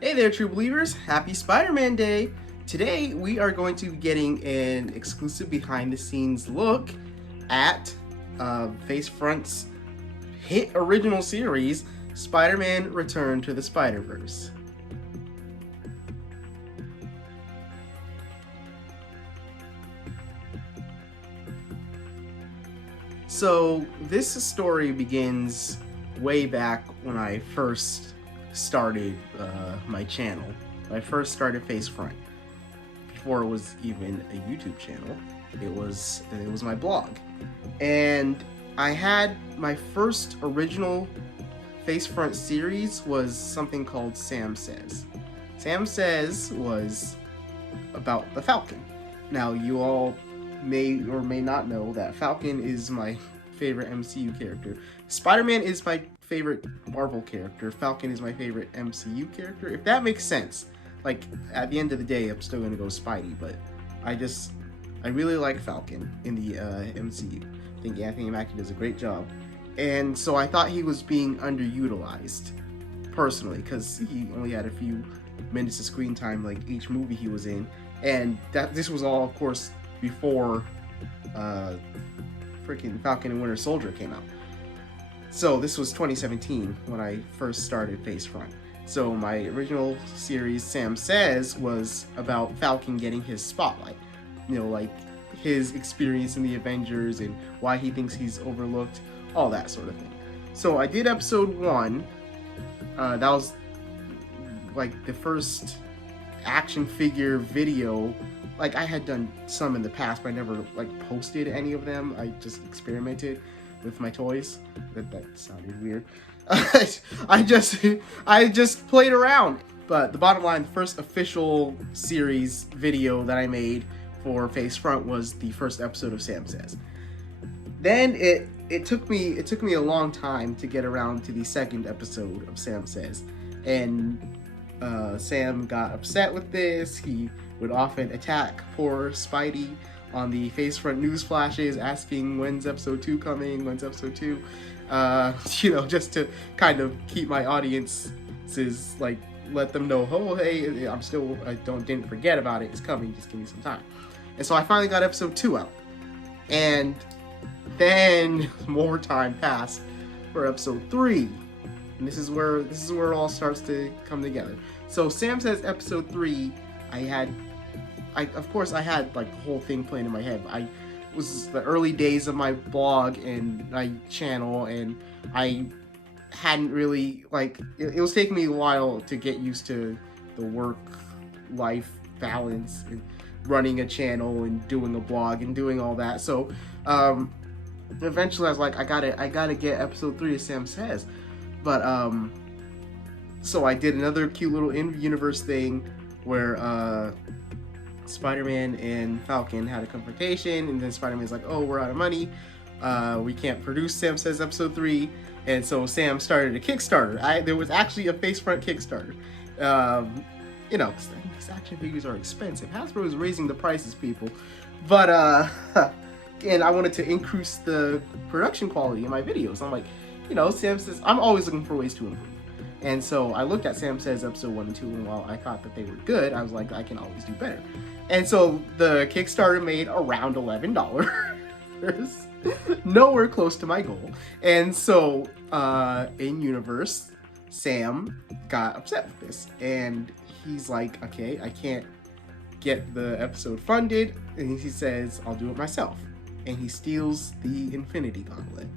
Hey there, true believers! Happy Spider-Man Day! Today we are going to be getting an exclusive behind-the-scenes look at Facefront's hit original series, Spider-Man Return to the Spider-Verse. So this story begins way back when I first started my channel. I first started Facefront. Before it was even a YouTube channel, it was my blog. And I had my first original Facefront series was something called Sam Says. Sam Says was about the Falcon. Now, you all may or may not know that Falcon is my favorite MCU character. Spider-Man is my favorite Marvel character. Falcon is my favorite MCU character. If that makes sense. Like, at the end of the day, I'm still gonna go Spidey, but I really like Falcon in the MCU. I think Anthony Mackie does a great job. And so I thought he was being underutilized, personally, because he only had a few minutes of screen time, like, each movie he was in. And this was all, of course, before freaking Falcon and Winter Soldier came out. So this was 2017 when I first started Facefront. So my original series, Sam Says, was about Falcon getting his spotlight. You know, like his experience in the Avengers and why he thinks he's overlooked, all that sort of thing. So I did episode 1. That was like the first action figure video. Like, I had done some in the past, but I never like posted any of them. I just experimented with my toys. That sounded weird. I just played around. But the bottom line, the first official series video that I made for Facefront was the first episode of Sam Says. Then it took me a long time to get around to the second episode of Sam Says, and Sam got upset with this. He would often attack poor Spidey on the Facefront news flashes, asking when's episode 2 coming, when's episode 2, you know, just to kind of keep my audiences, like, let them know, oh, hey, didn't forget about it, it's coming, just give me some time. And so I finally got episode 2 out. And then more time passed for episode 3. And this is where it all starts to come together. So Sam Says episode 3, of course I had like the whole thing playing in my head. It was the early days of my blog and my channel, and I hadn't really, like, it was taking me a while to get used to the work-life balance and running a channel and doing a blog and doing all that. So eventually I was like, I gotta get episode 3 of Sam Says. But so I did another cute little in-universe thing where Spider-Man and Falcon had a confrontation, and then Spider-Man's like, oh, we're out of money, we can't produce Sam Says episode 3, and so Sam started a Kickstarter. There was actually a Facefront Kickstarter. You know, these action figures are expensive. Hasbro is raising the prices, people. But and I wanted to increase the production quality in my videos. I'm like, you know, Sam Says, I'm always looking for ways to improve. And so I looked at Sam Says episode 1 and 2, and while I thought that they were good, I was like, I can always do better. And so the Kickstarter made around $11. Nowhere close to my goal. And so in universe, Sam got upset with this, and he's like, okay, I can't get the episode funded, and he says, I'll do it myself. And he steals the Infinity Gauntlet.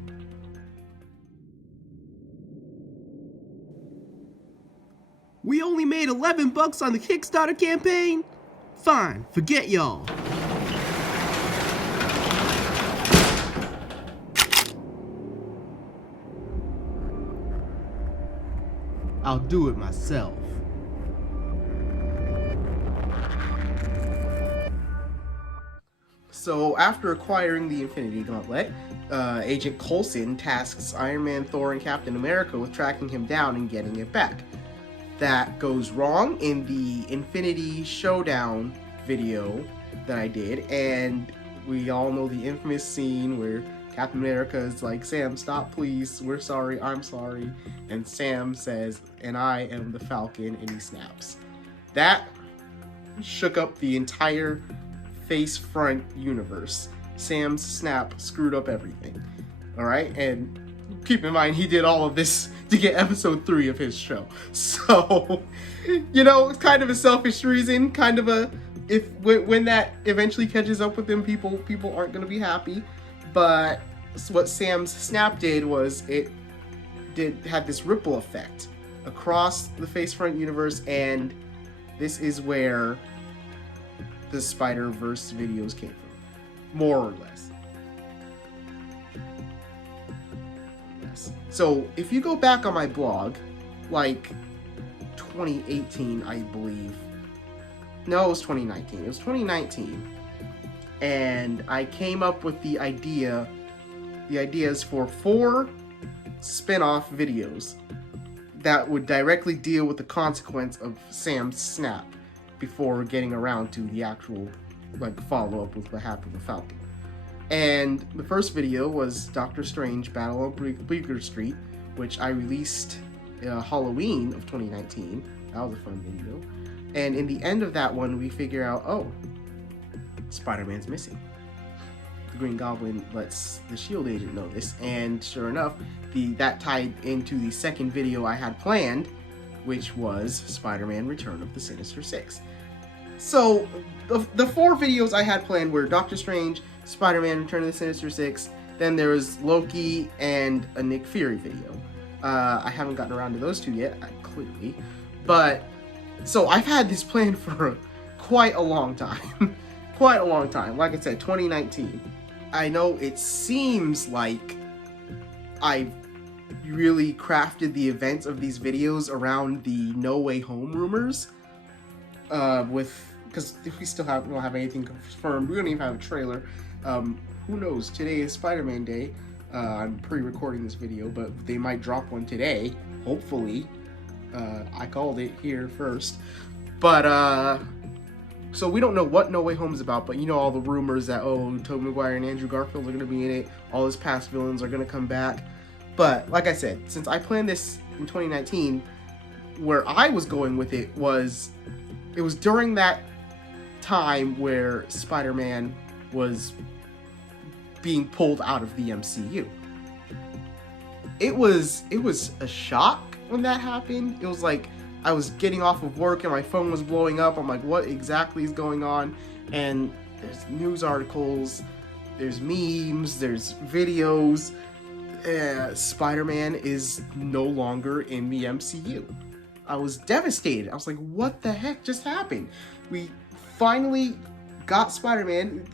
We only made $11 on the Kickstarter campaign? Fine, forget y'all. I'll do it myself. So after acquiring the Infinity Gauntlet, Agent Coulson tasks Iron Man, Thor, and Captain America with tracking him down and getting it back. That goes wrong in the Infinity Showdown video that I did, and we all know the infamous scene where Captain America is like, Sam, stop, please. We're sorry. I'm sorry. And Sam says, and I am the Falcon, and he snaps. That shook up the entire Face Front universe. Sam's snap screwed up everything. All right? And keep in mind, he did all of this to get episode 3 of his show. So, you know, it's kind of a selfish reason, kind of a, when that eventually catches up with him, people aren't going to be happy. But what Sam's snap did was it had this ripple effect across the Face Front universe, and this is where the Spider-Verse videos came from, more or less. Yes. So if you go back on my blog, like 2018, I believe. No, it was 2019. It was 2019. And I came up with the ideas for 4 spin-off videos that would directly deal with the consequence of Sam's snap before getting around to the actual, like, follow-up with what happened with Falcon. And the first video was Doctor Strange Battle on Bleecker Street, which I released Halloween of 2019. That was a fun video. And in the end of that one, we figure out, oh, Spider-Man's missing. The Green Goblin lets the S.H.I.E.L.D. agent know this, and sure enough, that tied into the second video I had planned, which was Spider-Man Return of the Sinister Six. So, the 4 videos I had planned were Doctor Strange, Spider-Man Return of the Sinister Six, then there was Loki, and a Nick Fury video. I haven't gotten around to those 2 yet, clearly. But, so I've had this planned for quite a long time. Quite a long time. Like I said, 2019. I know it seems like I've really crafted the events of these videos around the No Way Home rumors. Because if we still don't have anything confirmed, we don't even have a trailer. Who knows? Today is Spider-Man Day. I'm pre-recording this video, but they might drop one today. Hopefully. I called it here first. But, so we don't know what No Way Home is about, but you know all the rumors that, oh, Tobey Maguire and Andrew Garfield are going to be in it, all his past villains are going to come back. But, like I said, since I planned this in 2019, where I was going with it was during that time where Spider-Man was being pulled out of the MCU. It was a shock when that happened. It was like, I was getting off of work and my phone was blowing up. I'm like, what exactly is going on? And there's news articles, there's memes, there's videos. Spider-Man is no longer in the MCU. I was devastated. I was like, what the heck just happened? We finally got Spider-Man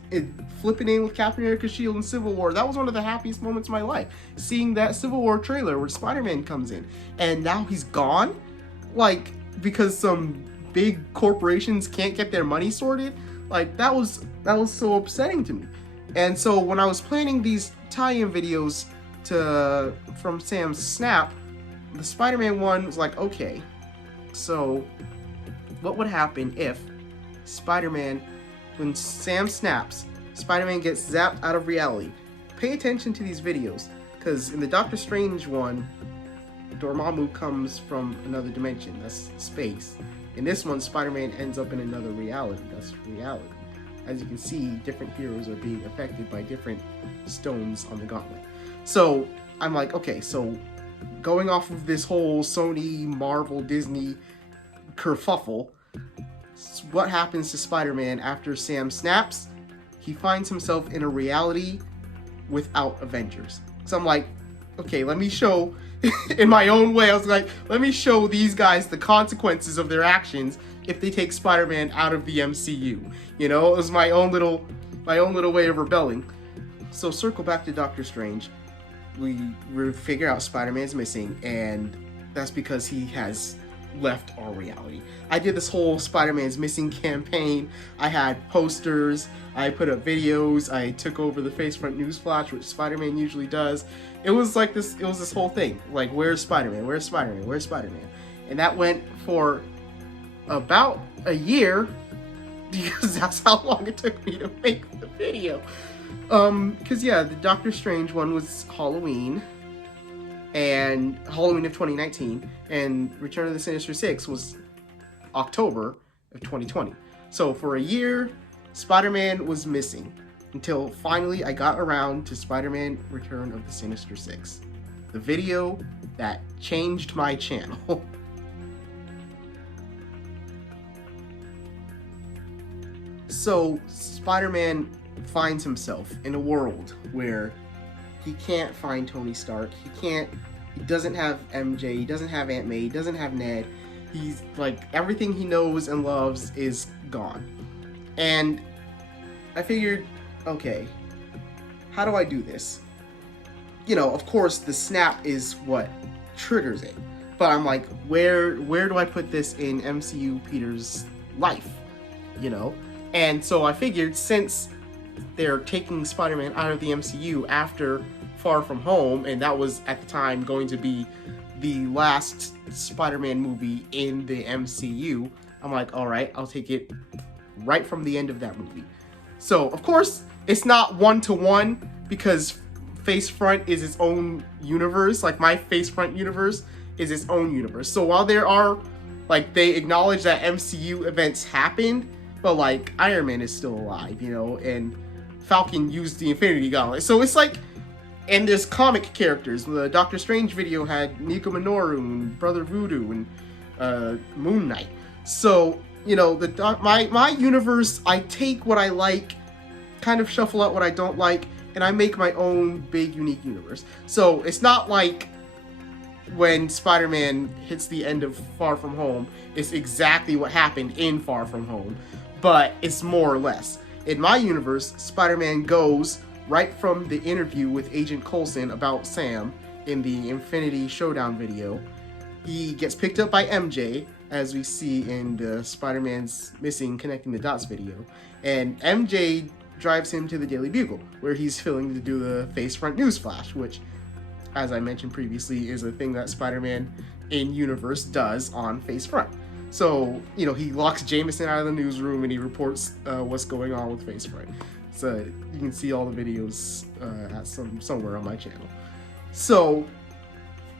flipping in with Captain America's shield in Civil War. That was one of the happiest moments of my life. Seeing that Civil War trailer where Spider-Man comes in. And now he's gone? Like, because some big corporations can't get their money sorted? Like, that was so upsetting to me. And so when I was planning these tie-in videos from Sam's snap, the Spider-Man one was like, okay, so what would happen if Spider-Man, when Sam snaps, Spider-Man gets zapped out of reality? Pay attention to these videos, because in the Doctor Strange one, Dormammu comes from another dimension, that's space. In this one, Spider-Man ends up in another reality, that's reality. As you can see, different heroes are being affected by different stones on the gauntlet. So, I'm like, okay, so going off of this whole Sony, Marvel, Disney kerfuffle, what happens to Spider-Man after Sam snaps? He finds himself in a reality without Avengers. So I'm like, okay, let me show, in my own way, I was like, let me show these guys the consequences of their actions if they take Spider-Man out of the MCU. You know, it was my own little way of rebelling. So circle back to Doctor Strange. We figure out Spider-Man's missing, and that's because he has left our reality. I did this whole Spider-Man's missing campaign. I had posters, I put up videos, I took over the Facefront News Flash, which Spider-Man usually does. It was this whole thing. Like, where's Spider-Man? Where's Spider-Man? Where's Spider-Man? And that went for about a year, because that's how long it took me to make the video. Because yeah, the Doctor Strange one was Halloween, and Halloween of 2019, and Return of the Sinister Six was October of 2020. So for a year, Spider-Man was missing until finally I got around to Spider-Man Return of the Sinister Six, the video that changed my channel. So Spider-Man finds himself in a world where he can't find Tony Stark, he doesn't have MJ, he doesn't have Aunt May, he doesn't have Ned. He's like, everything he knows and loves is gone. And I figured, okay, how do I do this? You know, of course, the snap is what triggers it. But I'm like, where do I put this in MCU Peter's life? You know? And so I figured, since they're taking Spider-Man out of the MCU after Far From Home, and that was at the time going to be the last Spider-Man movie in the MCU, I'm like, alright, I'll take it right from the end of that movie. So, of course, it's not one-to-one, because Face Front is its own universe. Like, my Face Front universe is its own universe. So while there are, like, they acknowledge that MCU events happened, but, like, Iron Man is still alive, you know, and Falcon used the Infinity Gauntlet. So it's like, and there's comic characters. The Doctor Strange video had Nico Minoru and Brother Voodoo and Moon Knight. So, you know, my universe, I take what I like, kind of shuffle out what I don't like, and I make my own big, unique universe. So it's not like when Spider-Man hits the end of Far From Home, it's exactly what happened in Far From Home, but it's more or less. In my universe, Spider-Man goes right from the interview with Agent Coulson about Sam in the Infinity Showdown video. He gets picked up by MJ, as we see in the Spider-Man's Missing Connecting the Dots video, and MJ drives him to the Daily Bugle, where he's filling to do the Face Front news flash, which, as I mentioned previously, is a thing that Spider-Man in universe does on Face Front. So, you know, he locks Jameson out of the newsroom and he reports what's going on with Face Front. So you can see all the videos at somewhere on my channel. So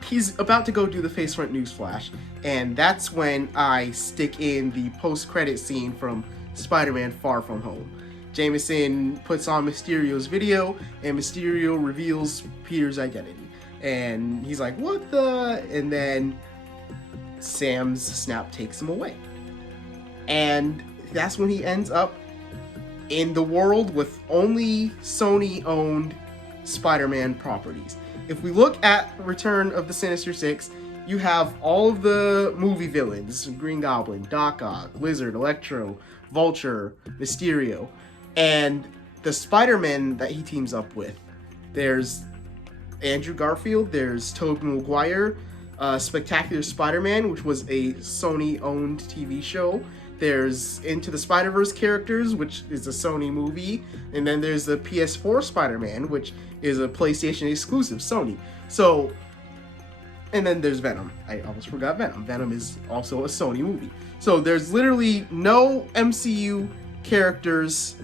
he's about to go do the Face Front news flash, and that's when I stick in the post-credit scene from Spider-Man Far From Home. Jameson puts on Mysterio's video, and Mysterio reveals Peter's identity. And he's like, what the? And then Sam's snap takes him away. And that's when he ends up in the world with only Sony-owned Spider-Man properties. If we look at Return of the Sinister Six, you have all of the movie villains: Green Goblin, Doc Ock, Lizard, Electro, Vulture, Mysterio, and the Spider-Man that he teams up with. There's Andrew Garfield, there's Tobey Maguire, Spectacular Spider-Man, which was a Sony-owned TV show. There's Into the Spider-Verse characters, which is a Sony movie. And then there's the PS4 Spider-Man, which is a PlayStation exclusive, Sony. So, and then there's Venom. I almost forgot Venom. Venom is also a Sony movie. So there's literally no MCU characters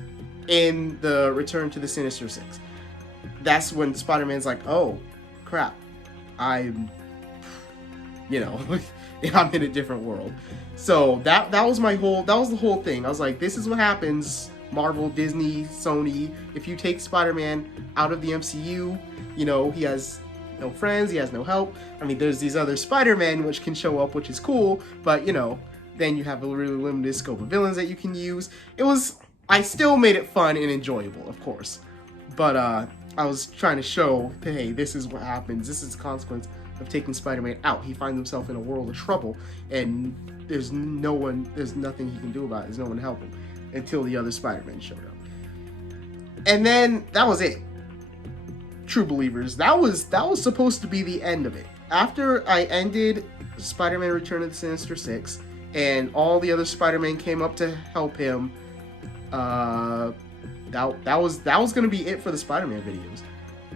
in the Return to the Sinister Six. That's when Spider-Man's like, oh, crap. I'm in a different world. So that was the whole thing. I was like, this is what happens, Marvel, Disney, Sony. If you take Spider-Man out of the MCU, you know, he has no friends, he has no help. I mean, there's these other Spider-Men which can show up, which is cool, but, you know, then you have a really limited scope of villains that you can use. I still made it fun and enjoyable, of course. But I was trying to show, hey, this is what happens. This is the consequence of taking Spider-Man out. He finds himself in a world of trouble, and there's nothing he can do about it. There's no one to help him until the other Spider-Man showed up. And then that was it. True believers, that was supposed to be the end of it. After I ended Spider-Man Return of the Sinister Six, and all the other Spider-Man came up to help him, that was gonna be it for the Spider-Man videos.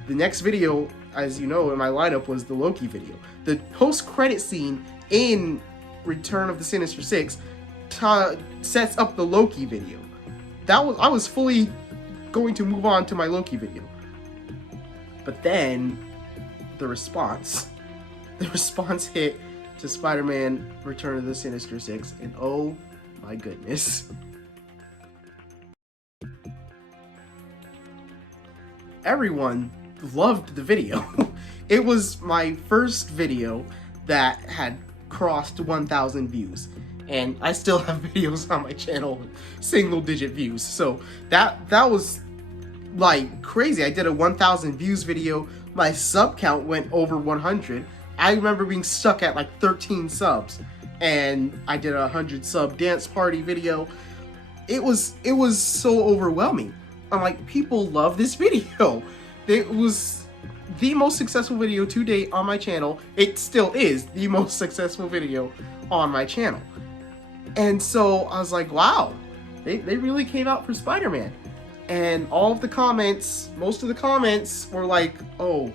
The next video, as you know, in my lineup was the Loki video. The post-credit scene in Return of the Sinister Six sets up the Loki video. I was fully going to move on to my Loki video. But then the response hit to Spider-Man Return of the Sinister Six, and oh my goodness. Everyone loved the video. It was my first video that had crossed 1,000 views. And I still have videos on my channel with single-digit views. So that was like crazy. I did a 1,000 views video. My sub count went over 100. I remember being stuck at like 13 subs. And I did a 100 sub dance party video. It was so overwhelming. I'm like, people love this video. It was the most successful video to date on my channel. It still is the most successful video on my channel. And so I was like, wow, they really came out for Spider-Man. And all of the comments, most of the comments were like, oh,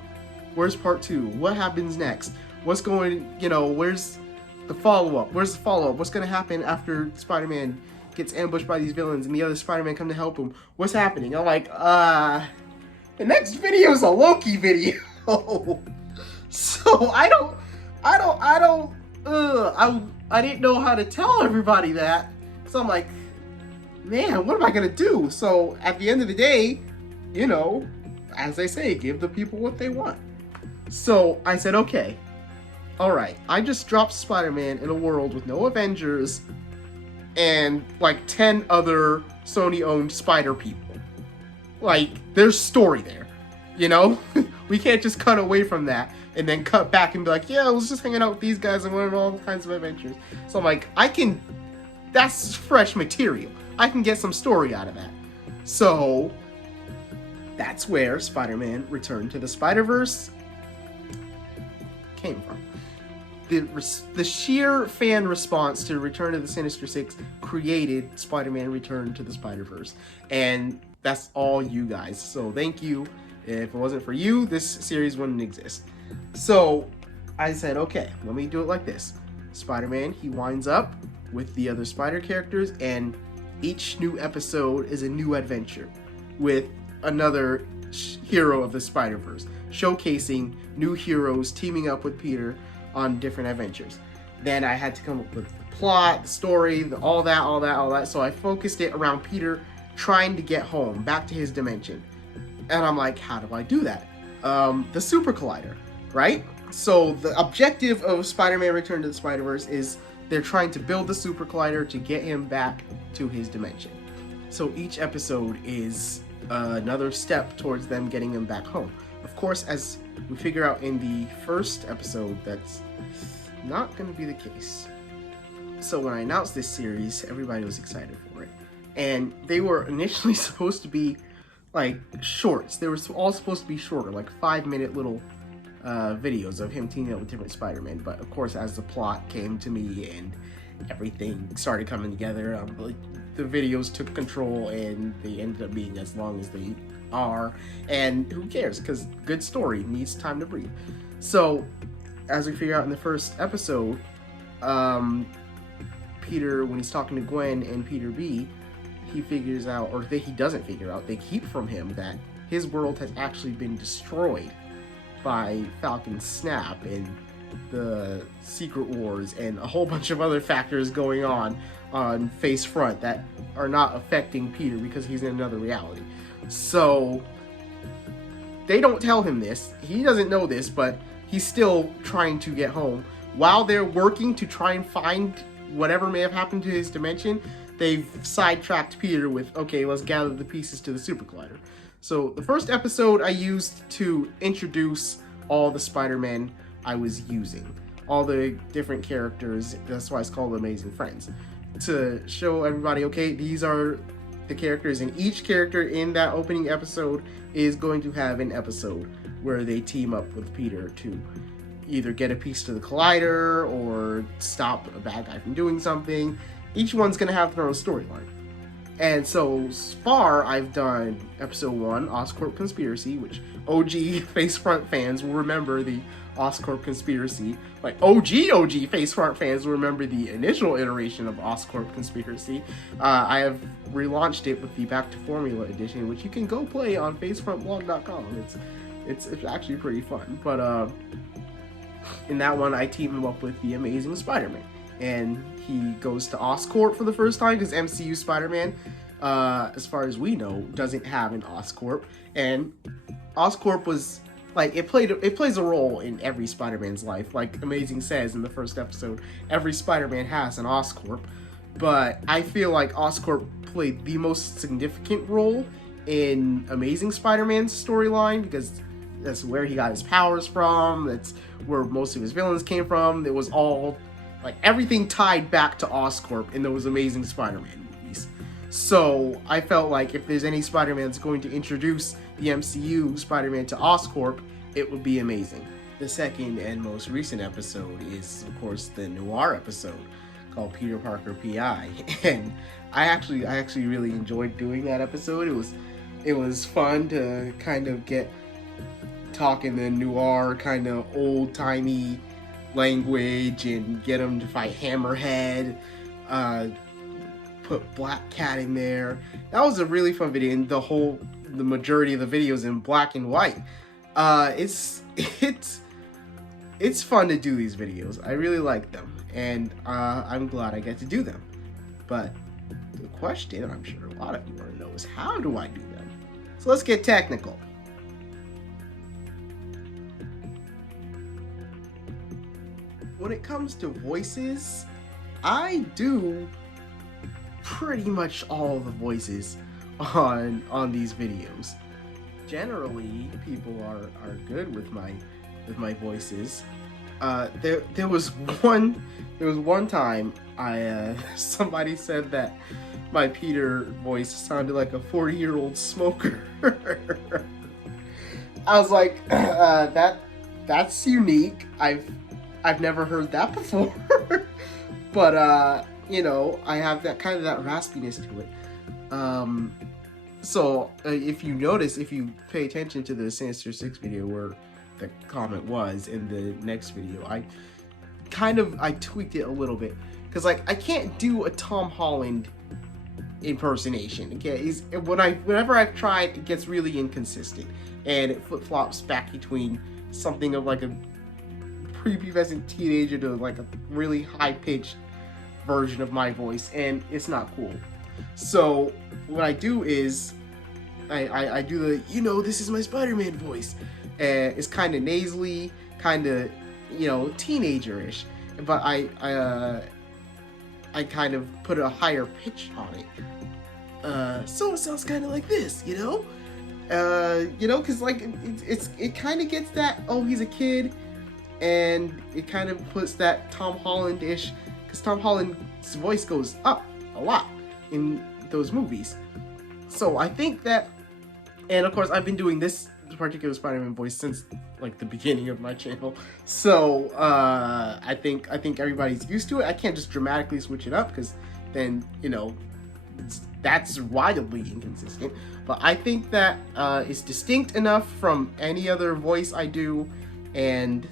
where's part 2? What happens next? What's going, where's the follow-up? Where's the follow-up? What's going to happen after Spider-Man gets ambushed by these villains and the other Spider-Man come to help him? What's happening? I'm like, the next video is a Loki video. So I didn't know how to tell everybody that. So I'm like, man, what am I gonna do? So at the end of the day, as they say, give the people what they want. So I said, okay, all right, I just dropped Spider-Man in a world with no Avengers and like 10 other Sony-owned Spider people. Like, there's story there, We can't just cut away from that and then cut back and be like, yeah, I was just hanging out with these guys and went on all kinds of adventures. So I'm like, that's fresh material. I can get some story out of that. So that's where Spider-Man Return to the Spider-Verse came from. The sheer fan response to Return of the Sinister Six created Spider-Man Return to the Spider-Verse. And that's all you guys. So thank you. If it wasn't for you, this series wouldn't exist. So I said, okay, let me do it like this. Spider-Man, he winds up with the other Spider characters, and each new episode is a new adventure with another hero of the Spider-Verse, showcasing new heroes teaming up with Peter on different adventures. Then I had to come up with the plot, the story, all that. So I focused it around Peter trying to get home, back to his dimension. And I'm like, how do I do that? The Super Collider, right? So the objective of Spider-Man Return to the Spider-Verse is they're trying to build the Super Collider to get him back to his dimension. So each episode is another step towards them getting him back home. Of course, as we figure out in the first episode, that's not going to be the case. So when I announced this series, everybody was excited for it. And they were initially supposed to be like shorts. They were all supposed to be shorter, like 5-minute little videos of him teaming up with different Spider-Man. But of course, as the plot came to me and everything started coming together, the videos took control and they ended up being as long as they are. And who cares? Because good story needs time to breathe. So as we figure out in the first episode, Peter, when he's talking to Gwen and Peter B, he figures out, or he doesn't figure out, they keep from him that his world has actually been destroyed by Falcon's snap and the Secret Wars and a whole bunch of other factors going on Face Front that are not affecting Peter because he's in another reality. So they don't tell him this. He doesn't know this, but he's still trying to get home. While they're working to try and find whatever may have happened to his dimension, they've sidetracked Peter with, okay, let's gather the pieces to the Super Collider. So the first episode I used to introduce all the Spider-Man I was using. All the different characters, that's why it's called Amazing Friends. To show everybody, okay, these are the characters, and each character in that opening episode is going to have an episode where they team up with Peter to either get a piece to the Collider or stop a bad guy from doing something. Each one's going to have their own storyline. And so far, I've done episode 1, Oscorp Conspiracy, which OG Face Front fans will remember the Oscorp Conspiracy. Like OG Face Front fans remember the initial iteration of Oscorp Conspiracy. I have relaunched it with the Back to Formula edition, which you can go play on facefrontblog.com. It's actually pretty fun. But in that one, I team him up with the Amazing Spider-Man, and he goes to Oscorp for the first time because MCU Spider-Man, as far as we know, doesn't have an Oscorp, and Oscorp was like it plays a role in every Spider-Man's life. Like Amazing says in the first episode, every Spider-Man has an Oscorp, but I feel like Oscorp played the most significant role in Amazing Spider-Man's storyline because that's where he got his powers from. That's where most of his villains came from. It was all like everything tied back to Oscorp in those Amazing Spider-Man movies. So I felt like if there's any Spider-Man that's going to introduce the MCU Spider-Man to Oscorp, it would be Amazing. The second and most recent episode is, of course, the Noir episode called Peter Parker PI, and I actually really enjoyed doing that episode. It was fun to kind of get talking the Noir kind of old-timey language and get him to fight Hammerhead, put Black Cat in there. That was a really fun video, and the majority of the videos in black and white. It's fun to do these videos. I really like them, and I'm glad I get to do them. But the question I'm sure a lot of you want to know is, how do I do them? So let's get technical. When it comes to voices, I do pretty much all the voices on these videos. Generally, people are good with my voices. There was one time somebody said that my Peter voice sounded like a 40-year-old smoker. I was like, that's unique. I've never heard that before. But I have that kind of that raspiness to it. So if you pay attention to the Sinister Six video where the comment was in the next video, I tweaked it a little bit because like I can't do a Tom Holland impersonation. Okay, whenever I've tried, it gets really inconsistent and it flip flops back between something of like a prepubescent teenager to like a really high pitched version of my voice, and it's not cool. So what I do is I do the this is my Spider-Man voice. It's kind of nasally, kind of teenager-ish, but I kind of put a higher pitch on it. So it sounds kind of like this, because like it kind of gets that, oh, he's a kid, and it kind of puts that Tom Holland-ish, because Tom Holland's voice goes up a lot in those movies. So I think that, and of course I've been doing this particular Spider-Man voice since like the beginning of my channel. So I think everybody's used to it. I can't just dramatically switch it up because then that's wildly inconsistent. But I think that it's distinct enough from any other voice I do, and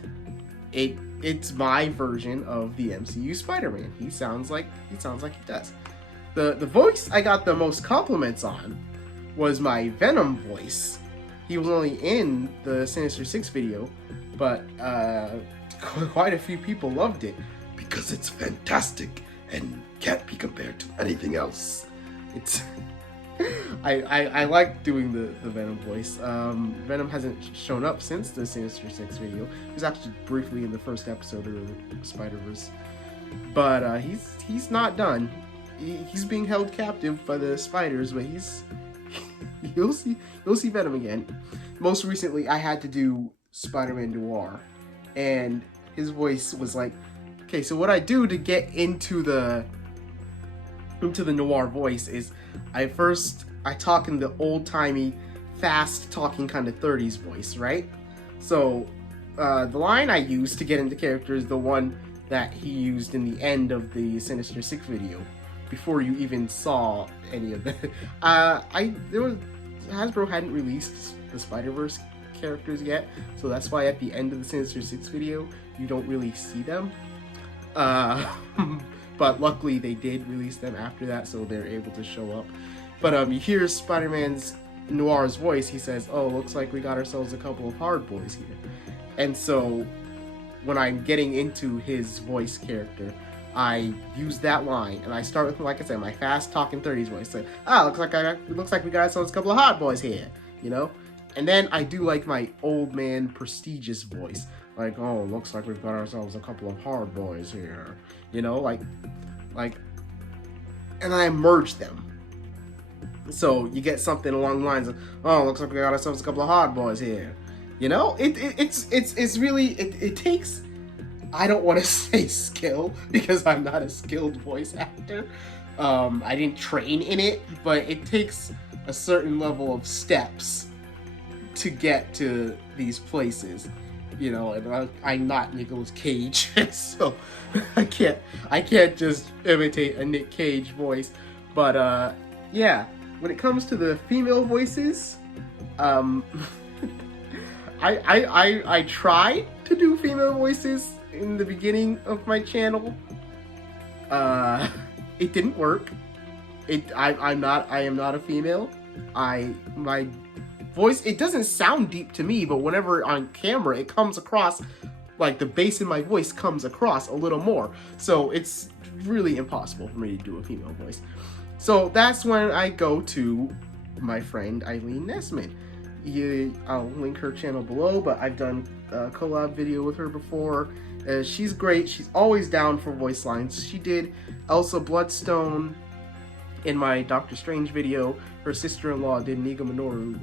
it's my version of the MCU Spider-Man. He sounds like he does. The voice I got the most compliments on was my Venom voice. He was only in the Sinister Six video, but quite a few people loved it because it's fantastic and can't be compared to anything else. It's I like doing the Venom voice. Venom hasn't shown up since the Sinister Six video. He was actually briefly in the first episode of the Spider-Verse, but he's not done. He's being held captive by the spiders, but you'll see Venom again. Most recently, I had to do Spider-Man Noir, and his voice was like, okay, so what I do to get into the Noir voice is I talk in the old-timey, fast-talking kind of 30s voice, right? So the line I use to get into character is the one that he used in the end of the Sinister Six video, before you even saw any of that. Hasbro hadn't released the Spider-Verse characters yet, so that's why at the end of the Sinister Six video, you don't really see them. But luckily they did release them after that, so they're able to show up. But you hear Spider-Man's Noir's voice. He says, "Oh, looks like we got ourselves a couple of hard boys here." And so when I'm getting into his voice character, I use that line, and I start with, like I said, my fast talking 30s voice. Say, looks like we got ourselves a couple of hot boys here, you know. And then I do like my old man prestigious voice, like, "Oh, looks like we've got ourselves a couple of hard boys here," you know, like, and I merge them. So you get something along the lines of, "Oh, looks like we got ourselves a couple of hard boys here," you know. It's really it takes. I don't want to say skill because I'm not a skilled voice actor. I didn't train in it, but it takes a certain level of steps to get to these places, you know. And I'm not Nicolas Cage, so I can't just imitate a Nick Cage voice. But yeah, when it comes to the female voices, I tried to do female voices in the beginning of my channel. It didn't work. I am not a female. My voice, it doesn't sound deep to me, but whenever on camera it comes across, like the bass in my voice comes across a little more. So it's really impossible for me to do a female voice. So that's when I go to my friend Eileen Nessman. I'll link her channel below, but I've done a collab video with her before. She's great. She's always down for voice lines. She did Elsa Bloodstone in my Doctor Strange video. Her sister-in-law did Niga Minoru,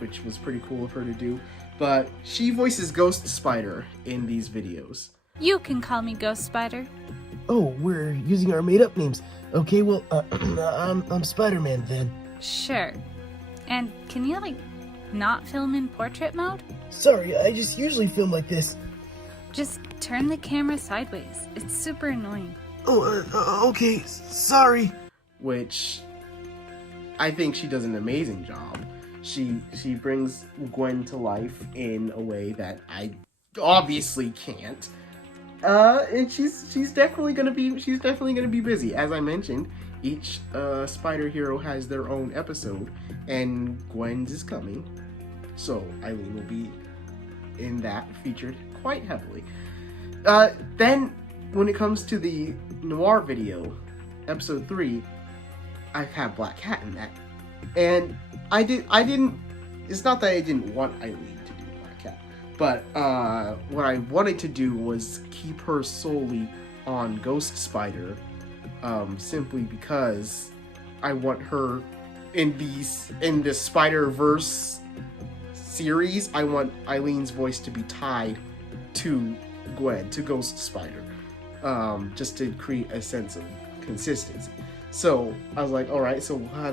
which was pretty cool of her to do. But she voices Ghost Spider in these videos. You can call me Ghost Spider. Oh, we're using our made-up names. Okay, well, I'm Spider-Man then. Sure. And can you, not film in portrait mode? Sorry, I just usually film like this. Just turn the camera sideways. It's super annoying. Oh, okay, sorry. Which I think she does an amazing job. She brings Gwen to life in a way that I obviously can't. And she's definitely gonna be busy. As I mentioned, each spider hero has their own episode, and Gwen's is coming, so Eileen will be in that, featured quite heavily. Then when it comes to the Noir video, episode 3, I have Black Cat in that, and I didn't. It's not that I didn't want Eileen to do Black Cat, but what I wanted to do was keep her solely on Ghost Spider. Simply because I want her in the Spider-Verse series. I want Eileen's voice to be tied to Gwen, to Ghost Spider, just to create a sense of consistency. So I was like, all right, so who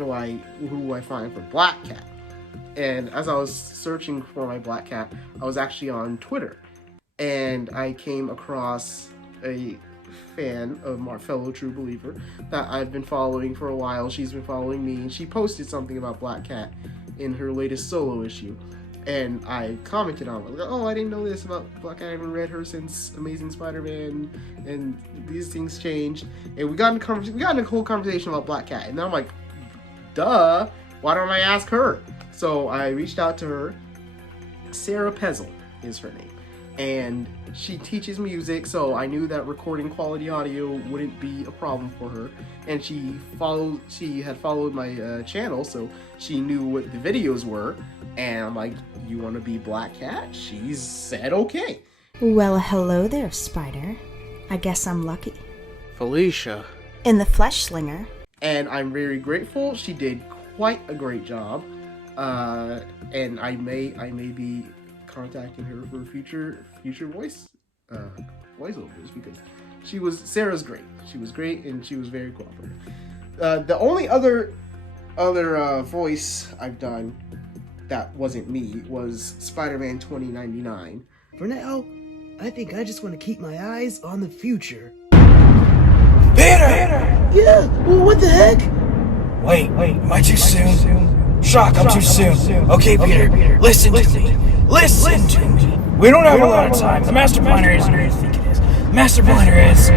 do I find for Black Cat? And as I was searching for my Black Cat, I was actually on Twitter, and I came across a fan of my fellow True Believer that I've been following for a while. She's been following me, and she posted something about Black Cat in her latest solo issue, and I commented on it. I was like, "Oh, I didn't know this about Black Cat. I haven't read her since Amazing Spider-Man, and these things changed." And we got in a whole conversation about Black Cat, and then I'm like, "Duh, why don't I ask her?" So I reached out to her. Sara Pezel is her name, and she teaches music, so I knew that recording quality audio wouldn't be a problem for her. And she had followed my channel, so she knew what the videos were. And I'm like, "You want to be Black Cat?" She said okay. Well, hello there, Spider. I guess I'm lucky. Felicia. In the Flesh Slinger. And I'm very grateful. She did quite a great job. And I may be contacting her for future voiceovers, because Sarah's great. She was great, and she was very cooperative. The only other voice I've done that wasn't me was Spider-Man 2099. For now, I think I just want to keep my eyes on the future. Peter! Yeah, well, what the heck? Wait, am I too soon? Shock, I'm too soon. Okay, Peter, listen to me. Listen to me. We don't have a lot of time. The master planner isn't who you think it is. Master planner is...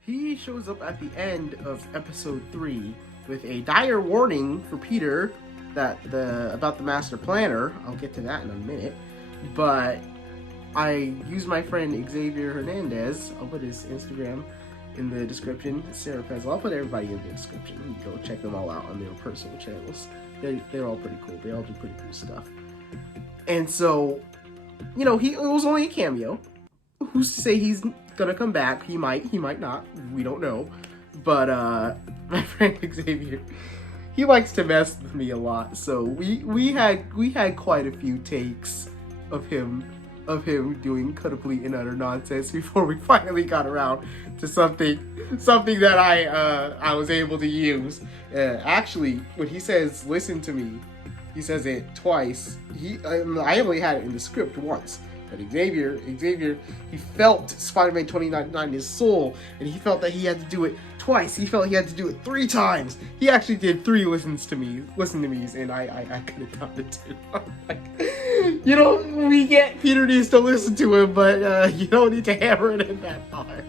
He shows up at the end of episode 3 with a dire warning for Peter about the master planner. I'll get to that in a minute. But I used my friend Xavier Hernandez. I'll put his Instagram in the description. Sara, Pezel. I'll put everybody in the description. You can go check them all out on their personal channels. They're all pretty cool. They all do pretty cool stuff. And so, it was only a cameo. Who's to say he's gonna come back? He might not. We don't know. But my friend Xavier, he likes to mess with me a lot. So we had quite a few takes of him doing complete and utter nonsense before we finally got around to something that I was able to use. Actually, when he says "listen to me," he says it twice. I only had it in the script once. But Xavier, he felt Spider-Man 2099 in his soul, and he felt that he had to do it twice. He felt he had to do it 3 times. He actually did 3 listen to me's, and I could have done it too. We get Peter needs to listen to him, but you don't need to hammer it in that hard.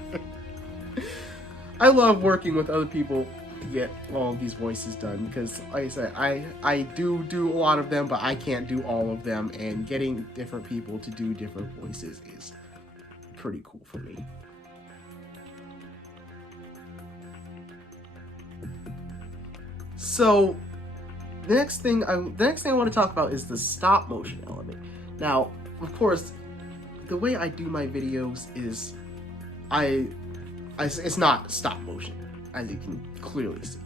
I love working with other people to get all of these voices done, because like I said, I do a lot of them, but I can't do all of them, and getting different people to do different voices is pretty cool for me. So the next thing I want to talk about is the stop motion element. Now, of course, the way I do my videos is it's not stop motion, as you can clearly see.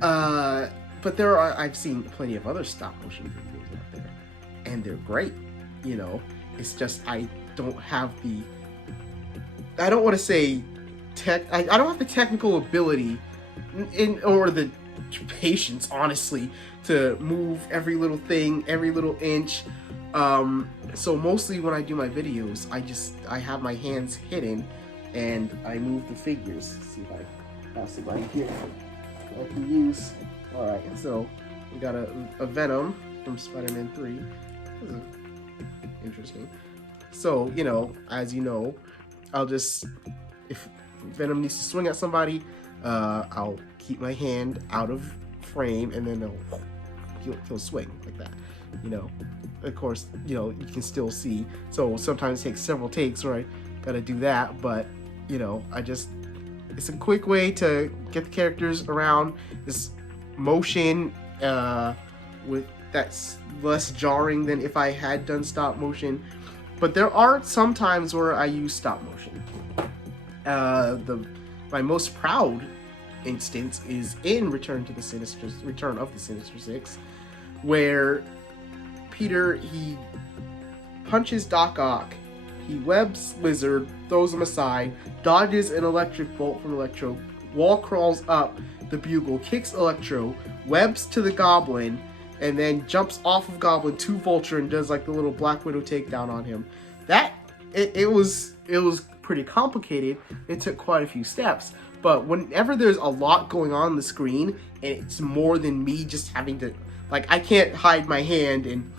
But I've seen plenty of other stop motion videos out there, and they're great. It's just I don't want to say I don't have the technical ability or the patience, honestly, to move every little thing, every little inch. So mostly when I do my videos, I have my hands hidden and I move the figures. Let's see if I have somebody here I can use. Alright, so we got a Venom from Spider-Man 3. This is interesting. So, as you know, if Venom needs to swing at somebody, I'll keep my hand out of frame, and then he'll swing like that. Of course, you can still see. So sometimes it takes several takes where I gotta do that, but it's a quick way to get the characters around this motion with that's less jarring than if I had done stop motion. But there are some times where I use stop motion. My most proud instance is in Return of the Sinister Six, where Peter, he punches Doc Ock, he webs Lizard, throws him aside, dodges an electric bolt from Electro, wall crawls up the Bugle, kicks Electro, webs to the Goblin, and then jumps off of Goblin to Vulture and does like the little Black Widow takedown on him. It was pretty complicated. It took quite a few steps. But whenever there's a lot going on the screen, and it's more than me just having to, I can't hide my hand and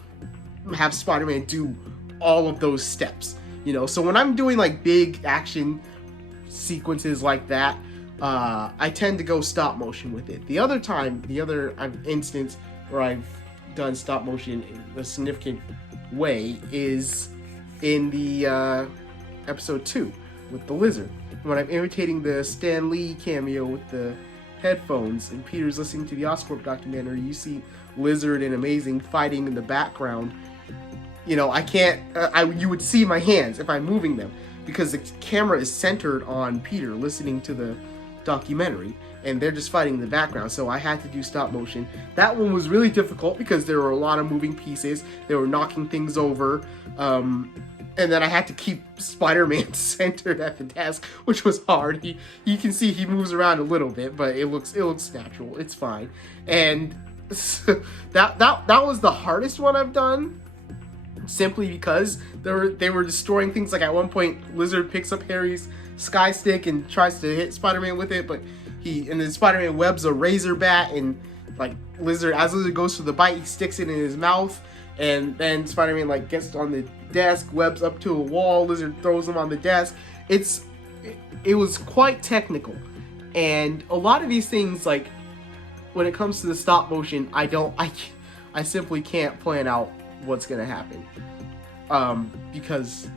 have Spider-Man do all of those steps, So when I'm doing big action sequences like that, I tend to go stop motion with it. The other instance where I've done stop motion in a significant way is in the episode 2 with the Lizard, when I'm imitating the Stan Lee cameo with the headphones, and Peter's listening to the Oscorp documentary. You see Lizard and Amazing fighting in the background. I can't. You would see my hands if I'm moving them, because the camera is centered on Peter listening to the documentary, and they're just fighting in the background. So I had to do stop motion. That one was really difficult because there were a lot of moving pieces. They were knocking things over. And then I had to keep Spider-Man centered at the desk, which was hard. You can see he moves around a little bit, but it looks natural. It's fine. And that was the hardest one I've done, simply because they were destroying things. Like at one point, Lizard picks up Harry's Sky Stick and tries to hit Spider-Man with it, but then Spider-Man webs a razor bat and like Lizard, as Lizard goes for the bite, he sticks it in his mouth, and then Spider-Man like gets on the desk, webs up to a wall, Lizard throws him on the desk. It was quite technical, and a lot of these things, like when it comes to the stop motion, I simply can't plan out what's gonna happen, because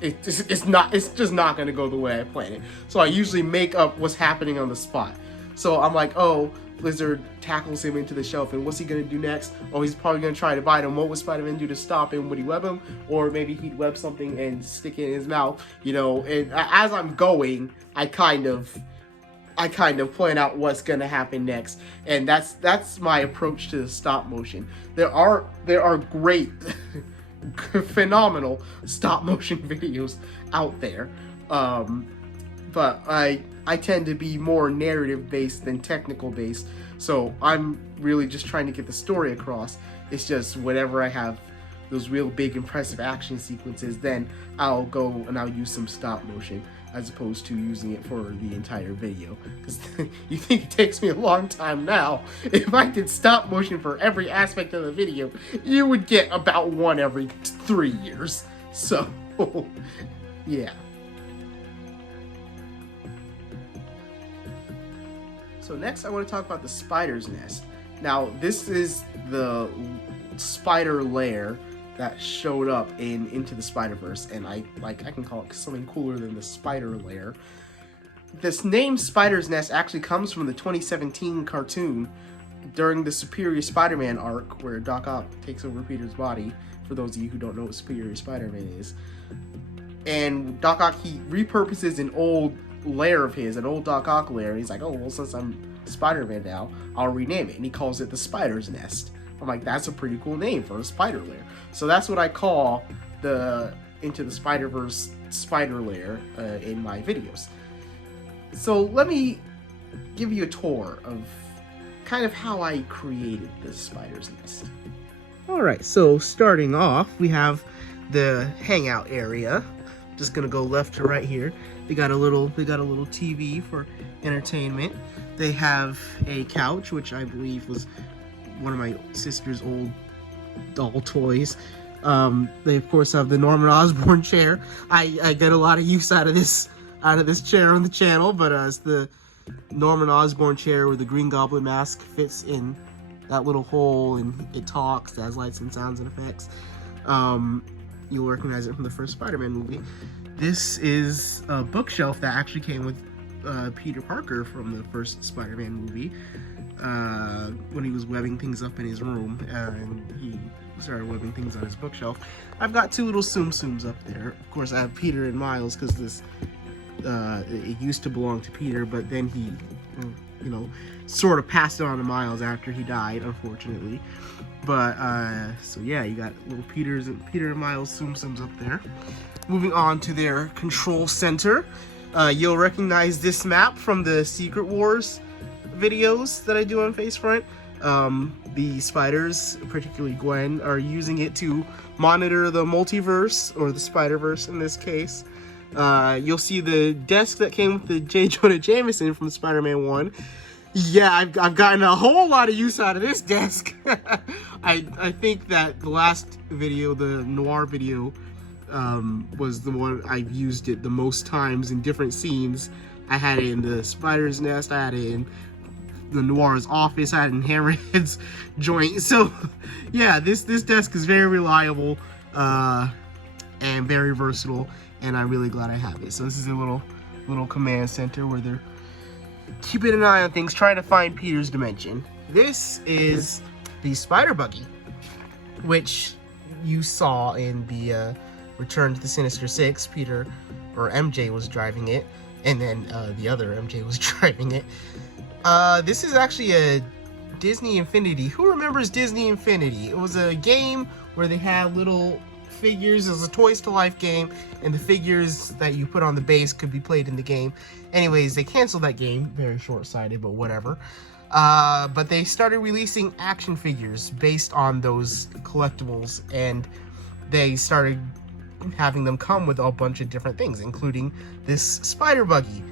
it's just not gonna go the way I plan it. So I usually make up what's happening on the spot. So I'm like, oh, Lizard tackles him into the shelf, and what's he gonna do next? Oh, he's probably gonna try to bite him. What would Spider-Man do to stop him? Would he web him? Or maybe he'd web something and stick it in his mouth, you know? And as I'm going, I kind of plan out what's gonna happen next, and that's my approach to the stop motion. There are great, phenomenal stop motion videos out there, but I tend to be more narrative based than technical based, so I'm really just trying to get the story across. It's just whenever I have those real big impressive action sequences, then I'll go and I'll use some stop motion, as opposed to using it for the entire video. Because you think it takes me a long time now. If I did stop motion for every aspect of the video, you would get about one every 3 years. So, yeah. So next I want to talk about the spider's nest. Now, this is the spider lair that showed up in Into the Spider-Verse, and I can call it something cooler than the spider lair. This name Spider's Nest actually comes from the 2017 cartoon during the Superior Spider-Man arc, where Doc Ock takes over Peter's body, for those of you who don't know what Superior Spider-Man is. And Doc Ock, he repurposes an old lair of his, an old Doc Ock lair, and he's like, oh, well, since I'm Spider-Man now, I'll rename it, and he calls it the Spider's Nest. I'm like, that's a pretty cool name for a spider lair. So that's what I call the Into the Spider-Verse spider lair in my videos. So let me give you a tour of kind of how I created this spider's nest. Alright, so starting off, we have the hangout area. Just gonna go left to right here. They got a little TV for entertainment. They have a couch, which I believe was one of my sister's old doll toys. They of course have the Norman Osborn chair. I get a lot of use out of this chair on the channel, but it's the Norman Osborn chair where the Green Goblin mask fits in that little hole and it talks, it has lights and sounds and effects. You'll recognize it from the first Spider-Man movie. This is a bookshelf that actually came with Peter Parker from the first Spider-Man movie, when he was webbing things up in his room, and he started webbing things on his bookshelf. I've got two little Tsum Tsums up there. Of course, I have Peter and Miles, because this it used to belong to Peter, but then he, you know, sort of passed it on to Miles after he died, unfortunately. But so yeah, you got little Peter and Miles Tsum Tsums up there. Moving on to their control center, you'll recognize this map from the Secret Wars videos that I do on Facefront. The spiders, particularly Gwen, are using it to monitor the multiverse, or the Spider-Verse in this case. You'll see the desk that came with the J. Jonah Jameson from Spider-Man 1. Yeah, I've gotten a whole lot of use out of this desk. I think that the last video, the noir video, was the one I've used it the most times in different scenes. I had it in the Spider's Nest, I had it in the Noir's office, I had it in Hammerhead's joint. So yeah, this desk is very reliable and very versatile, and I'm really glad I have it. So this is a little command center where they're keeping an eye on things, trying to find Peter's dimension. This is the Spider Buggy, which you saw in the Return to the Sinister Six. Peter, or MJ, was driving it, and then the other MJ was driving it. This is actually a Disney Infinity. Who remembers Disney Infinity? It was a game where they had little figures. It was a Toys to Life game, and the figures that you put on the base could be played in the game. Anyways, they canceled that game. Very short-sighted, but whatever. But they started releasing action figures based on those collectibles, and they started having them come with a bunch of different things, including this Spider Buggy.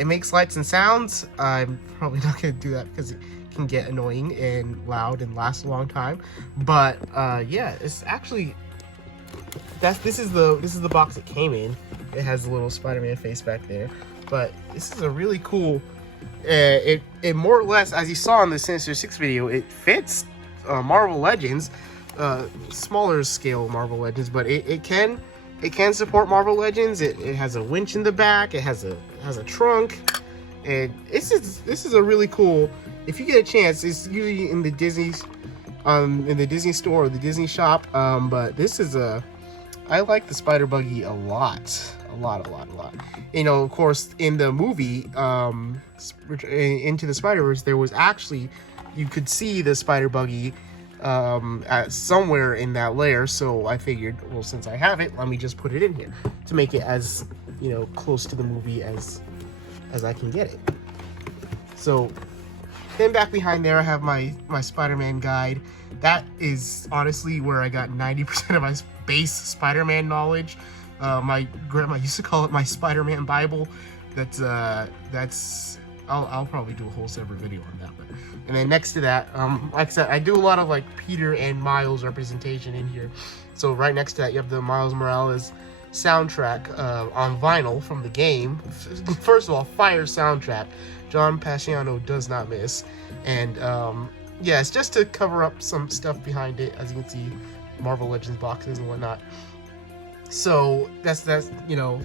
It makes lights and sounds. I'm probably not going to do that because it can get annoying and loud and last a long time. But yeah, it's actually this is the box it came in. It has the little Spider-Man face back there. But this is a really cool. It more or less, as you saw in the Sinister Six video, it fits Marvel Legends, smaller scale Marvel Legends, but it can support Marvel Legends. It has a winch in the back. It has a trunk, and this is a really cool. If you get a chance, it's usually in the Disney store or the Disney shop. But this is I like the Spider Buggy a lot. You know, of course, in the movie, Into the Spider-Verse, there was actually, you could see the Spider Buggy at somewhere in that layer. So I figured, well, since I have it, let me just put it in here to make it as, you know, close to the movie as I can get it. So then back behind there, I have my Spider-Man guide. That is honestly where I got 90% of my base Spider-Man knowledge. My grandma used to call it my Spider-Man Bible. That's I'll probably do a whole separate video on that. And then next to that, like I said, I do a lot of like Peter and Miles representation in here. So right next to that, you have the Miles Morales soundtrack on vinyl from the game. First of all, fire soundtrack. John Pasciano does not miss. And yeah, it's just to cover up some stuff behind it, as you can see, Marvel Legends boxes and whatnot. So that's you know,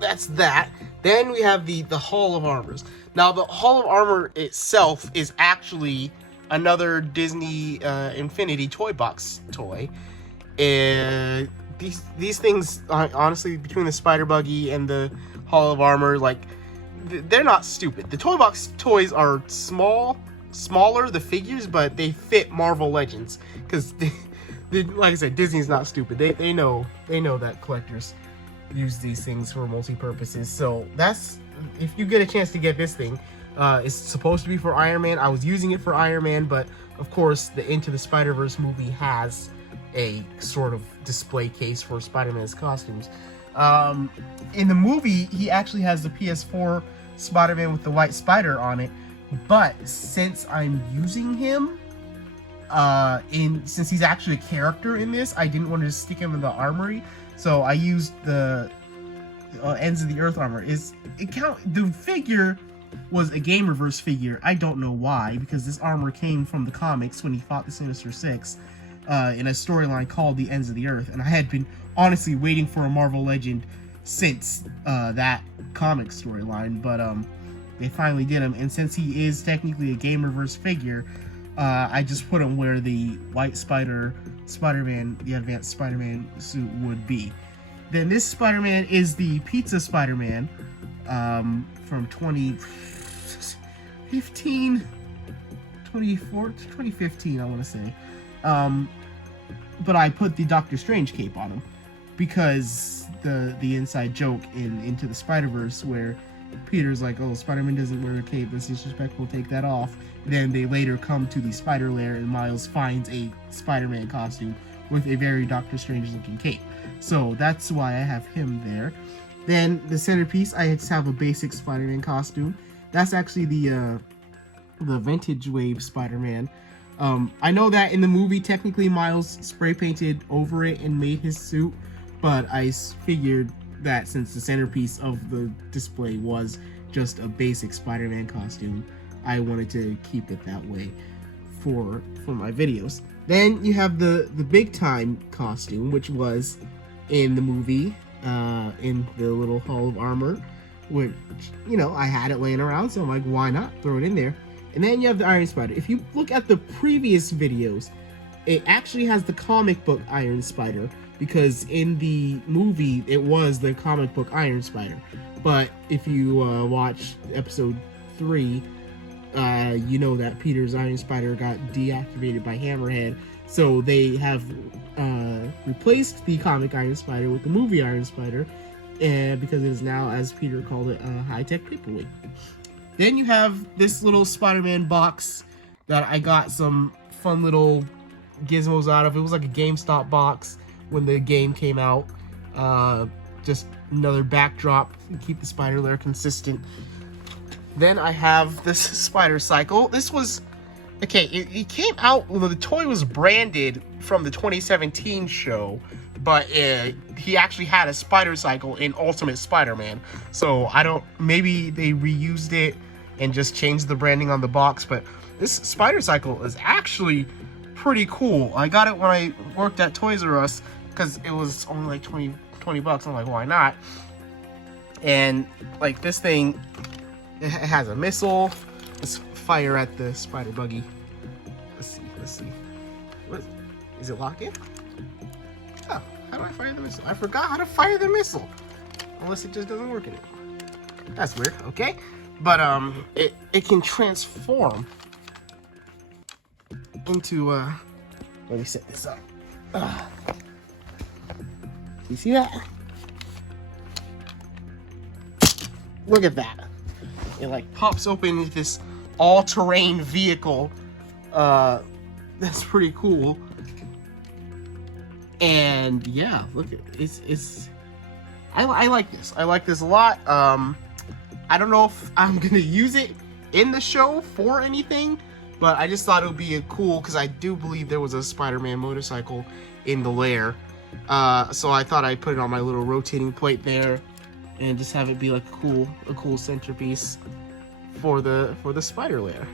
that's that. Then we have the Hall of Armors. Now the Hall of Armor itself is actually another Disney Infinity toy box toy. And these things, honestly, between the Spider Buggy and the Hall of Armor, like, they're not stupid. The toy box toys are smaller, the figures, but they fit Marvel Legends because like I said, Disney's not stupid. They know that collectors use these things for multi-purposes. So that's, if you get a chance to get this thing, it's supposed to be for Iron Man. I was using it for Iron Man, but of course the Into the Spider-Verse movie has a sort of display case for Spider-Man's costumes. In the movie, he actually has the PS4 Spider-Man with the white spider on it, but since I'm using him, since he's actually a character in this, I didn't want to stick him in the armory, so I used the Ends of the Earth armor. The figure was a Game Reverse figure. I don't know why, because this armor came from the comics when he fought the Sinister Six in a storyline called the Ends of the Earth, and I had been honestly waiting for a Marvel Legend since that comic storyline, but they finally did him, and since he is technically a Game Reverse figure, I just put him where the white Spider-Man, the Advanced Spider-Man suit would be. Then this Spider-Man is the Pizza Spider-Man from 2015, I want to say. But I put the Doctor Strange cape on him because the inside joke in Into the Spider-Verse where Peter's like, oh, Spider-Man doesn't wear a cape, that's disrespectful, take that off. Then they later come to the spider lair and Miles finds a Spider-Man costume with a very Doctor Strange looking cape. So that's why I have him there. Then the centerpiece, I just have a basic Spider-Man costume. That's actually the Vintage Wave Spider-Man. I know that in the movie, technically Miles spray painted over it and made his suit, but I figured that since the centerpiece of the display was just a basic Spider-Man costume, I wanted to keep it that way for my videos. Then you have the big time costume, which was in the movie, in the little Hall of Armor, which, you know, I had it laying around, so I'm like, why not throw it in there? And then you have the Iron Spider. If you look at the previous videos, it actually has the comic book Iron Spider, because in the movie, it was the comic book Iron Spider. But if you watch episode 3, you know that Peter's Iron Spider got deactivated by Hammerhead. So they have replaced the comic Iron Spider with the movie Iron Spider, because it is now, as Peter called it, a high-tech paperweight. Then you have this little Spider-Man box that I got some fun little gizmos out of. It was like a GameStop box when the game came out. Just another backdrop to keep the spider lair consistent. Then I have this spider cycle. This was Okay, it came out, well, the toy was branded from the 2017 show, but he actually had a spider cycle in Ultimate Spider-Man. So I don't, maybe they reused it and just changed the branding on the box, but this spider cycle is actually pretty cool. I got it when I worked at Toys R Us because it was only like 20 bucks. I'm like, why not? And like this thing, it has a missile. Let's fire at the spider buggy. Let's see. What is it locked in? Oh, how do I fire the missile? I forgot how to fire the missile. Unless it just doesn't work anymore. That's weird. Okay, but it can transform into let me set this up. You see that? Look at that. It like pops open with this all-terrain vehicle. That's pretty cool. And yeah, look at it's I like this. I like this a lot. I don't know if I'm gonna use it in the show for anything, but I just thought it would be cool because I do believe there was a Spider-Man motorcycle in the lair. So I thought I'd put it on my little rotating plate there and just have it be like a cool centerpiece for the spider lair.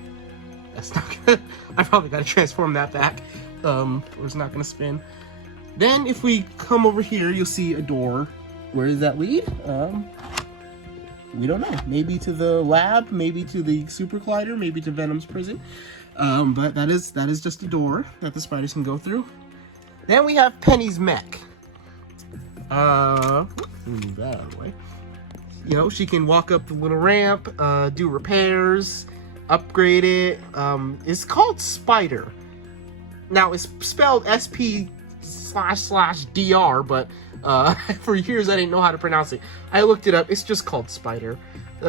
That's not gonna, I probably gotta transform that back, or it's not gonna spin. Then if we come over here, you'll see a door. Where does that lead? We don't know. Maybe to the lab, maybe to the super collider, maybe to Venom's prison. But that is just a door that the spiders can go through. Then we have Penny's mech. Let me move that out of the way. You know, she can walk up the little ramp, do repairs, upgrade it. It's called Spider. Now it's spelled SP//DR, but for years I didn't know how to pronounce it. I looked it up. It's just called Spider.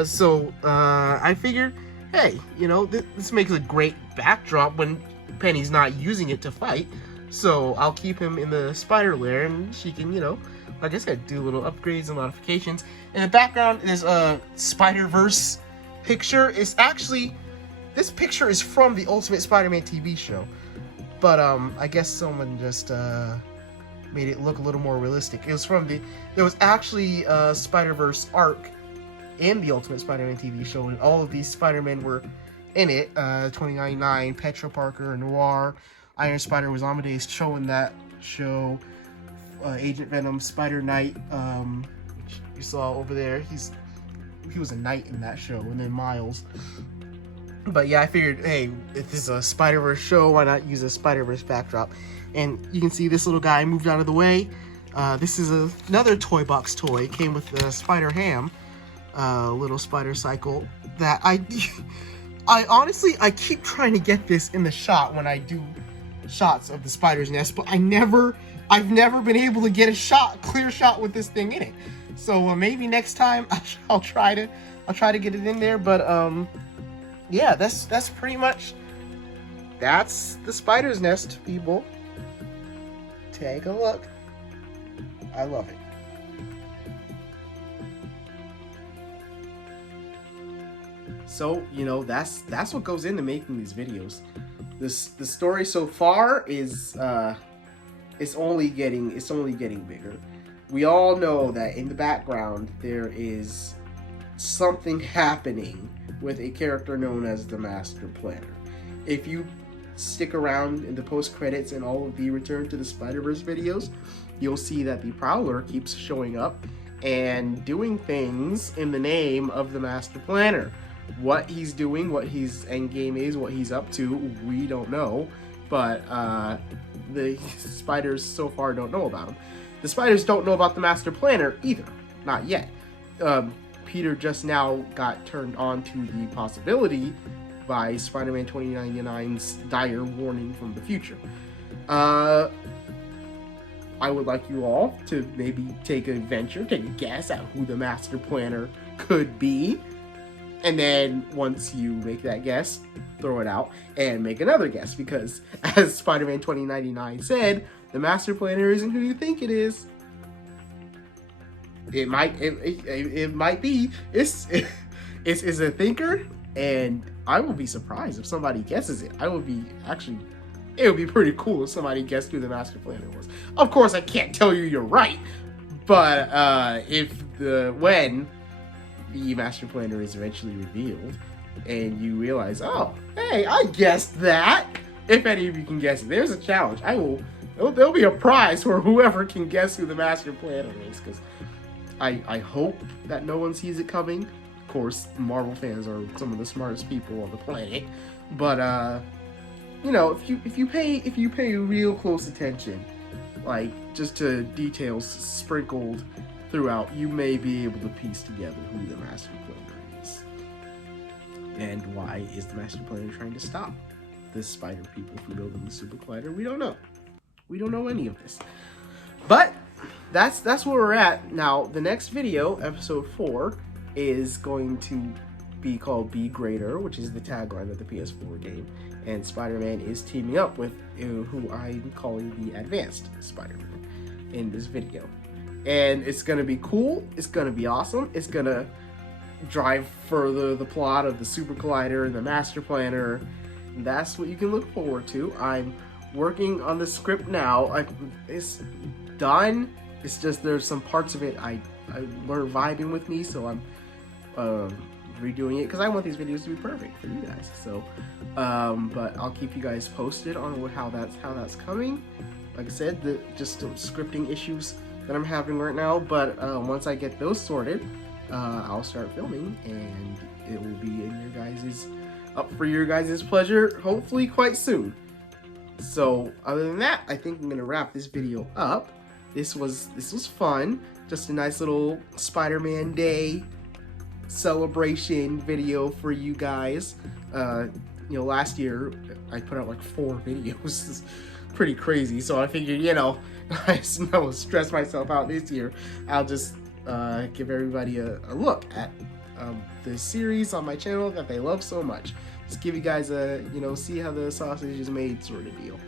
So I figured, hey, you know, this makes a great backdrop when Penny's not using it to fight. So I'll keep him in the spider lair, and she can, you know, like I said, do little upgrades and modifications. In the background is a Spider-Verse picture. It's actually, this picture is from the Ultimate Spider-Man TV show. But I guess someone just made it look a little more realistic. It was from there was actually a Spider-Verse arc in the Ultimate Spider-Man TV show, and all of these Spider-Men were in it. 2099, Petra Parker, Noir, Iron Spider was Amadeus show in that show. Agent Venom, Spider Knight, which you saw over there. He was a knight in that show, and then Miles. But yeah, I figured, hey, if this is a Spider-Verse show, why not use a Spider-Verse backdrop? And you can see this little guy moved out of the way. This is another toy box toy. It came with the Spider Ham, little spider cycle that I honestly, I keep trying to get this in the shot when I do shots of the spider's nest, but I've never been able to get a clear shot with this thing in it. So maybe next time I'll try to get it in there. But yeah, that's pretty much, that's the spider's nest, people. Take a look. I love it. So, you know, that's what goes into making these videos. The story so far is it's only getting bigger. We all know that in the background there is something happening with a character known as the Master Planner. If you stick around in the post credits and all of the Return to the Spider-Verse videos, you'll see that the Prowler keeps showing up and doing things in the name of the Master Planner. What he's doing, what his end game is, what he's up to, we don't know. But the spiders so far don't know about him. The spiders don't know about the Master Planner either. Not yet. Peter just now got turned on to the possibility by Spider-Man 2099's dire warning from the future. I would like you all to maybe take a guess at who the Master Planner could be. And then once you make that guess, throw it out and make another guess, because as Spider-Man 2099 said, the Master Planner isn't who you think it is. It might be. It's a thinker, And I will be surprised if somebody guesses it. It would be pretty cool if somebody guessed who the Master Planner was. Of course, I can't tell you you're right, but when the Master Planner is eventually revealed, and you realize, oh, hey, I guessed that. If any of you can guess it, there's a challenge. There'll be a prize for whoever can guess who the Master Planner is, because I hope that no one sees it coming. Of course, Marvel fans are some of the smartest people on the planet, but you know, if you pay real close attention, like just to details sprinkled throughout, you may be able to piece together who the Master Planner is. And why is the Master Planner trying to stop the spider people from building the super collider? We don't know. We don't know any of this. But that's where we're at. Now, the next video, episode 4, is going to be called Be Greater, which is the tagline of the PS4 game. And Spider-Man is teaming up with who I'm calling the Advanced Spider-Man in this video. And it's going to be cool. It's going to be awesome. It's going to drive further the plot of the Super Collider and the Master Planner. That's what you can look forward to. I'm working on the script now. It's done. It's just there's some parts of it weren't vibing with me, so I'm redoing it because I want these videos to be perfect for you guys. So, but I'll keep you guys posted on how that's coming. Like I said, just some scripting issues that I'm having right now. But once I get those sorted, I'll start filming, and it will be up for your guys' pleasure, hopefully quite soon. So other than that, I think I'm gonna wrap this video up. This was fun. Just a nice little Spider-Man Day celebration video for you guys. You know, last year I put out like 4 videos. It's pretty crazy. So I figured, you know, I won't stress myself out this year. I'll just give everybody a look at the series on my channel that they love so much. Just give you guys see how the sausage is made sort of deal.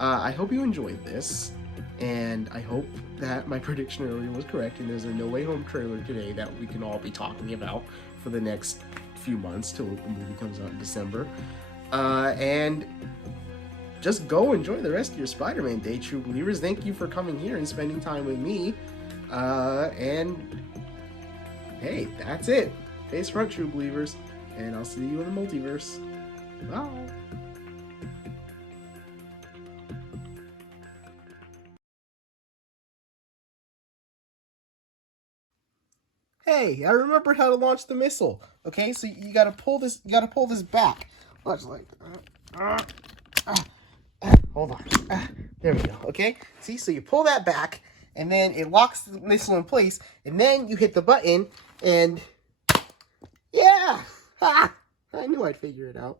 I hope you enjoyed this, and I hope that my prediction earlier was correct, and there's a No Way Home trailer today that we can all be talking about for the next few months till the movie comes out in December. And just go enjoy the rest of your Spider-Man Day, true believers. Thank you for coming here and spending time with me. And hey, that's it. Face front, true believers. And I'll see you in the multiverse. Bye. Hey, I remembered how to launch the missile. Okay, so you gotta pull this. You gotta pull this back. Watch, like, hold on. There we go. Okay, see, so you pull that back, and then it locks the missile in place, and then you hit the button, and yeah, I knew I'd figure it out.